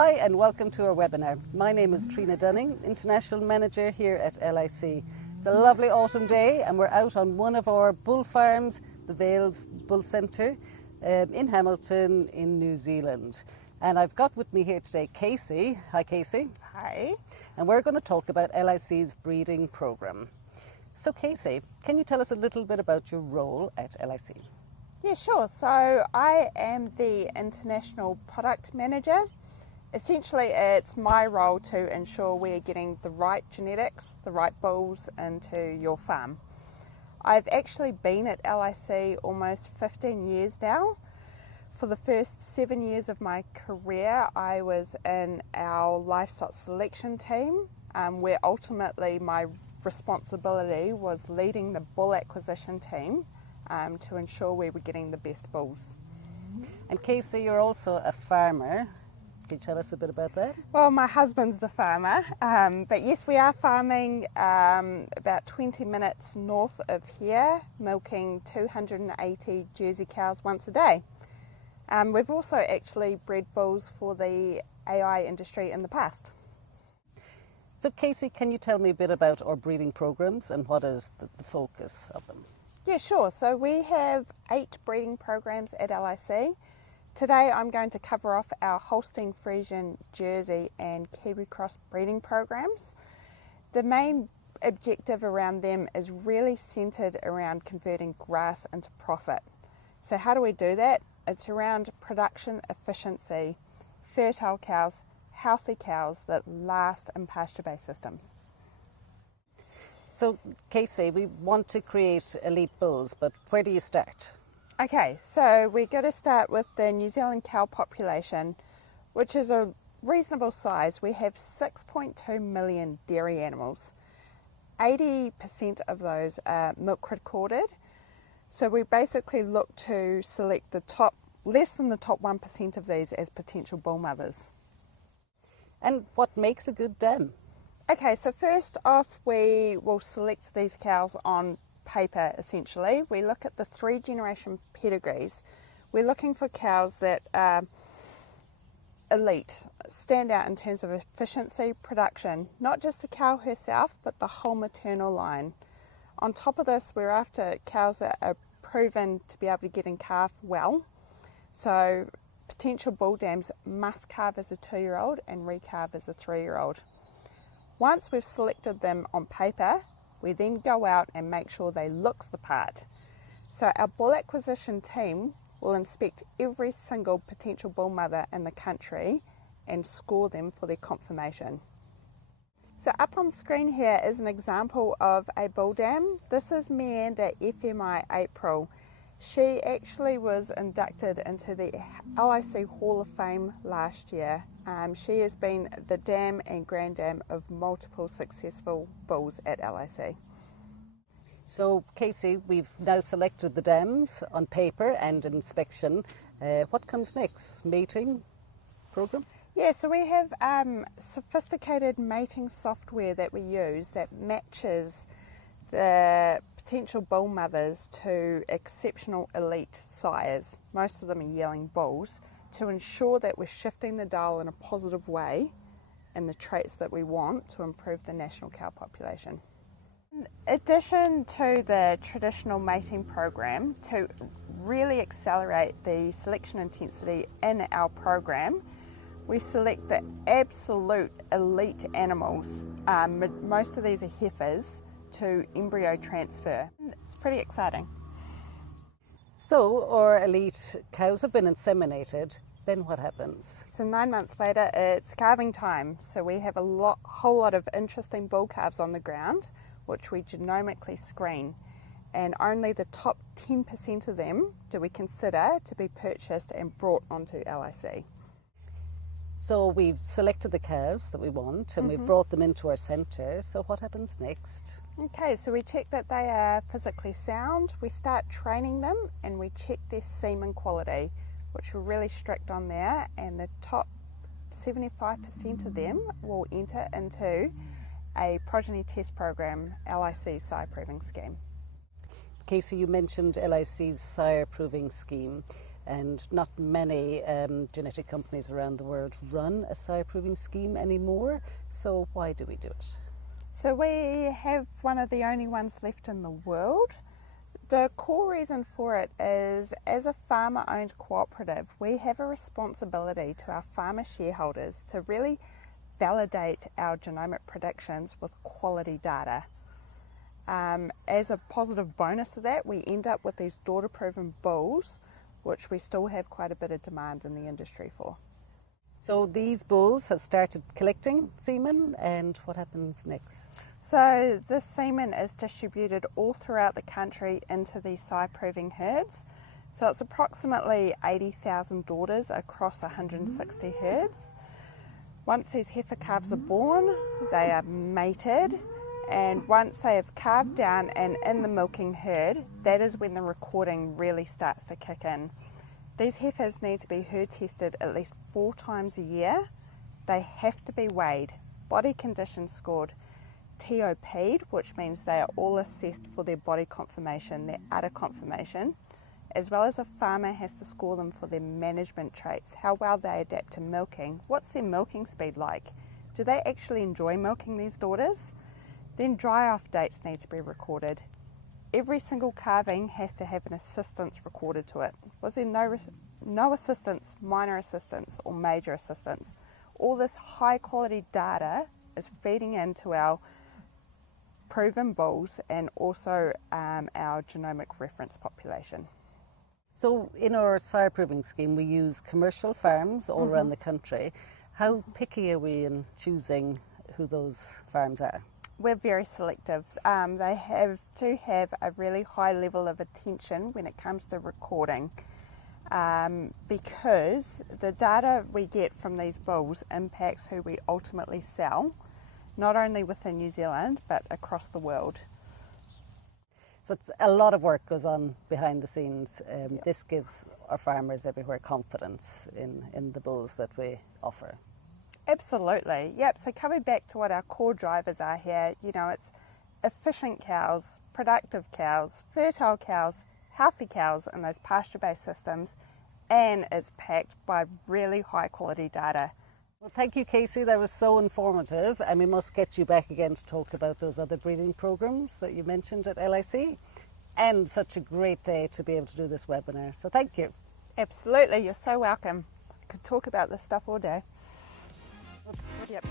Hi and welcome to our webinar. My name is Trina Dunning, International Manager here at LIC. It's a lovely autumn day and we're out on one of our bull farms, the Vale Bull Centre in Hamilton in New Zealand. And I've got with me here today Casey. Hi Casey. Hi. And we're going to talk about LIC's breeding programme. So Casey, can you tell us a little bit about your role at LIC? Yeah, sure. So I am the International Product Manager. Essentially, it's my role to ensure we're getting the right genetics, the right bulls into your farm. I've actually been at LIC almost 15 years now. For the first 7 years of my career, I was in our livestock selection team, where ultimately my responsibility was leading the bull acquisition team to ensure we were getting the best bulls. And Casey, you're also a farmer. Can you tell us a bit about that? Well, my husband's the farmer, but yes, we are farming about 20 minutes north of here, milking 280 Jersey cows once a day. We've also actually bred bulls for the AI industry in the past. So Casey, can you tell me a bit about our breeding programs and what is the focus of them? Yeah, sure. So we have 8 breeding programs at LIC. Today I'm going to cover off our Holstein Friesian, Jersey and Kiwi Cross breeding programs. The main objective around them is really centred around converting grass into profit. So how do we do that? It's around production efficiency, fertile cows, healthy cows that last in pasture-based systems. So Casey, we want to create elite bulls, but where do you start? Okay, so we're going to start with the New Zealand cow population, which is a reasonable size. We have 6.2 million dairy animals. 80% of those are milk recorded. So we basically look to select the top, less than the top 1% of these as potential bull mothers. And what makes a good dam? Okay, so first off, we will select these cows on paper essentially. We look at the 3 generation pedigrees. We're looking for cows that are elite, stand out in terms of efficiency, production, not just the cow herself, but the whole maternal line. On top of this, we're after cows that are proven to be able to get in calf well. So potential bull dams must calve as a 2-year-old and recalve as a 3-year-old. Once we've selected them on paper, we then go out and make sure they look the part. So our bull acquisition team will inspect every single potential bull mother in the country and score them for their confirmation. So up on screen here is an example of a bull dam. This is Meander FMI April. She actually was inducted into the LIC Hall of Fame last year. She has been the dam and grand dam of multiple successful bulls at LIC. So Casey, we've now selected the dams on paper and inspection. What comes next? Mating program? Yeah, so we have sophisticated mating software that we use that matches the potential bull mothers to exceptional elite sires. Most of them are yearling bulls, to ensure that we're shifting the dial in a positive way in the traits that we want to improve the national cow population. In addition to the traditional mating program, to really accelerate the selection intensity in our program, we select the absolute elite animals. Most of these are heifers, to embryo transfer. It's pretty exciting. So our elite cows have been inseminated, then what happens? So 9 months later it's calving time. So we have a whole lot of interesting bull calves on the ground, which we genomically screen. And only the top 10% of them do we consider to be purchased and brought onto LIC. So we've selected the calves that we want and we've brought them into our centre. So what happens next? Okay, so we check that they are physically sound. We start training them and we check their semen quality, which we're really strict on there. And the top 75% of them will enter into a progeny test program, LIC sire proving scheme. Casey, you mentioned LIC's sire proving scheme. and not many genetic companies around the world run a sire proving scheme anymore. So why do we do it? So we have one of the only ones left in the world. The core reason for it is, as a farmer-owned cooperative, we have a responsibility to our farmer shareholders to really validate our genomic predictions with quality data. As a positive bonus to that, we end up with these daughter-proven bulls, which we still have quite a bit of demand in the industry for. So these bulls have started collecting semen, and what happens next? So this semen is distributed all throughout the country into these sire proving herds. So it's approximately 80,000 daughters across 160 herds. Once these heifer calves are born, they are mated, and once they have calved down and in the milking herd, that is when the recording really starts to kick in. These heifers need to be herd tested at least 4 times a year. They have to be weighed, body condition scored, TOP'd, which means they are all assessed for their body conformation, their udder conformation, as well as a farmer has to score them for their management traits, how well they adapt to milking, what's their milking speed like, do they actually enjoy milking these daughters? Then dry off dates need to be recorded. Every single calving has to have an assistance recorded to it. Was there no assistance, minor assistance or major assistance? All this high quality data is feeding into our proven bulls and also our genomic reference population. So in our sire proving scheme we use commercial farms all around the country. How picky are we in choosing who those farms are? We're very selective. They have to have a really high level of attention when it comes to recording, because the data we get from these bulls impacts who we ultimately sell, not only within New Zealand but across the world. So it's a lot of work goes on behind the scenes. This gives our farmers everywhere confidence in the bulls that we offer. Absolutely, yep. So coming back to what our core drivers are here, it's efficient cows, productive cows, fertile cows, healthy cows in those pasture-based systems, and it's packed by really high quality data. Well, thank you, Casey. That was so informative, and we must get you back again to talk about those other breeding programs that you mentioned at LIC. And such a great day to be able to do this webinar. So thank you. Absolutely, you're so welcome. I could talk about this stuff all day. Yep.